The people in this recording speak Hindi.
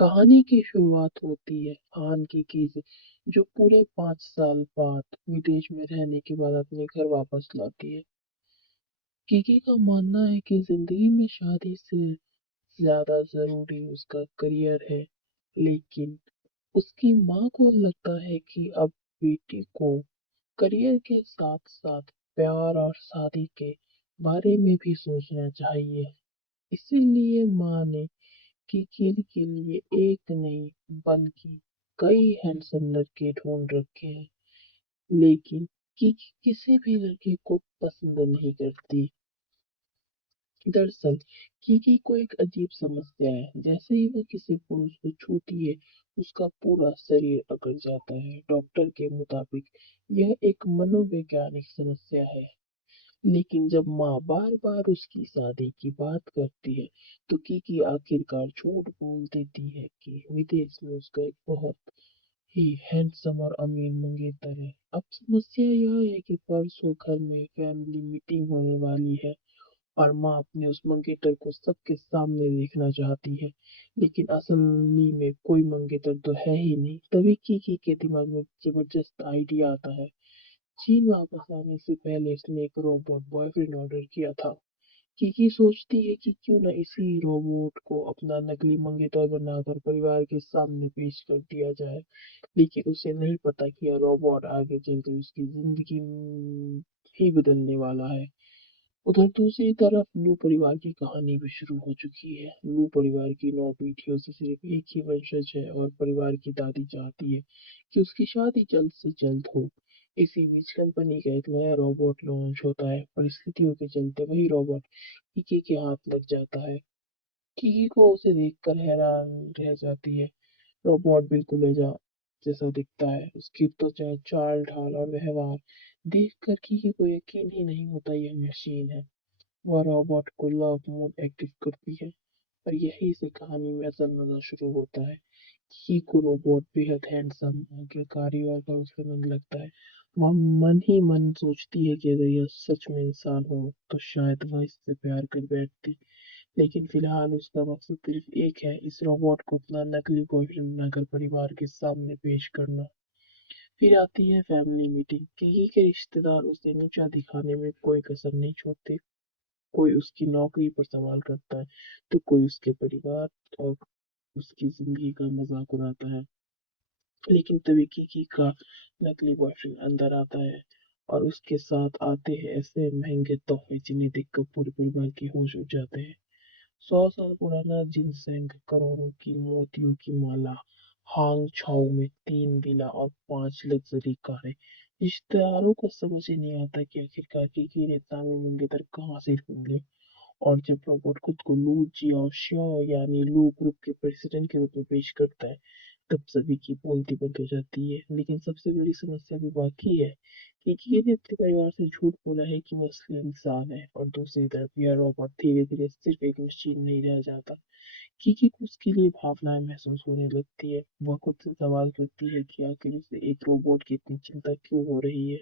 कहानी की शुरुआत होती है हान किकी से, जो पूरे 5 साल बाद विदेश में रहने के बाद अपने घर वापस लौटी है। किकी का मानना है कि जिंदगी में शादी से ज्यादा जरूरी उसका करियर है, लेकिन उसकी माँ को लगता है कि अब बेटी को करियर के साथ साथ प्यार और शादी के बारे में भी सोचना चाहिए। इसीलिए माँ ने किकी के लिए एक नहीं बल्कि कई हैंडसम लड़के ढूंढ रखे हैं, लेकिन किकी किसी भी लड़के को पसंद नहीं करती। दरअसल किकी को एक अजीब समस्या है, जैसे ही वह किसी पुरुष को छूती है उसका पूरा शरीर अकड़ जाता है। डॉक्टर के मुताबिक यह एक मनोवैज्ञानिक समस्या है। लेकिन जब माँ बार बार उसकी शादी की बात करती है तो किकी आखिरकार झूठ बोल देती है कि विदेश में उसका एक बहुत ही हैंडसम और अमीर मंगेतर है। अब समस्या यह है कि परसों घर में फैमिली मीटिंग होने वाली है और माँ अपने उस मंगेतर को सबके सामने देखना चाहती है, लेकिन असली में कोई मंगेतर तो है ही नहीं। तभी कीकी के दिमाग में जबरदस्त आइडिया आता है। चीन वापस आने से पहले उसने एक रोबोट बॉयफ्रेंड ऑर्डर किया था। कीकी सोचती है कि क्यों न इसी रोबोट को अपना नकली मंगेतर बनाकर परिवार के सामने पेश कर दिया जाए, लेकिन उसे नहीं पता कि यह रोबोट आगे चलकर उसकी जिंदगी ही बदलने वाला है। उधर दूसरी तरफ लू परिवार की कहानी भी शुरू हो चुकी है। लू परिवार की 9 पीढ़ियों से सिर्फ एक ही वंशज है और परिवार की दादी चाहती है कि उसकी शादी जल्द से जल्द हो। इसी बीच कंपनी का एक नया रोबोट लॉन्च होता है। परिस्थितियों के चलते वही रोबोट किकी के हाथ लग जाता है। किकी को उसे देखकर हैरान रह जाती है। रोबोट बिल्कुल ऐसा जैसा दिखता है। उसकी त्वचा, चाल ढाल और व्यवहार देखकर किकी को यकीन ही नहीं होता यह मशीन है। वह रॉबर्ट को लव मोड एक्टिव करती है और यहीं से कहानी में असल मजा शुरू होता है। कीको रोबोट बेहद हैंडसम आज्ञाकारी का उसे मन लगता है। वह मन ही मन सोचती है कि अगर यह सच में इंसान हो तो शायद वह इससे प्यार कर बैठती। लेकिन फिलहाल उसका मकसद सिर्फ एक है, इस रोबोट को अपना नकली बॉयफ्रेंड बनाकर परिवार के सामने पेश करना। फिर आती है फैमिली मीटिंग। किकी के रिश्तेदार उसे नीचा दिखाने में कोई कसर नहीं छोड़ते। कोई उसकी नौकरी पर सवाल करता है तो कोई उसके परिवार और उसकी जिंदगी का मजाक उड़ाता है। लेकिन तभी किकी का नकली बॉयफ्रेंड अंदर आता है और उसके साथ आते हैं ऐसे महंगे तोहफे जिन्हें देखकर पूरे परिवार के होश उड़ जाते हैं। 100 साल पुराना जिनसेंग, करोड़ों की मोतियों की माला, हांग छाओ में 3 विला और 5 लग्जरी कारें। रिश्तेदारों को समझ ही नहीं आता कि आखिरकार किकी ने तांगे मंगेतर कहाँ से ढूंढ लिए। और जब रोबोट खुद को लू जियाओशियो यानी लू ग्रुप के प्रेसिडेंट के रूप में पेश करता है, तब सभी की बोलती बंद हो जाती है। लेकिन सबसे बड़ी समस्या भी बाकी है कि ने अपने परिवार से झूठ बोला है कि वो असली इंसान है, और दूसरी तरफ यह रोबोट धीरे धीरे सिर्फ एक मशीन नहीं रह जाता। कीकी को उसके लिए भावनाएं महसूस होने लगती है। वह खुद से सवाल करती है कि आखिर उसे एक रोबोट की इतनी चिंता क्यों हो रही है।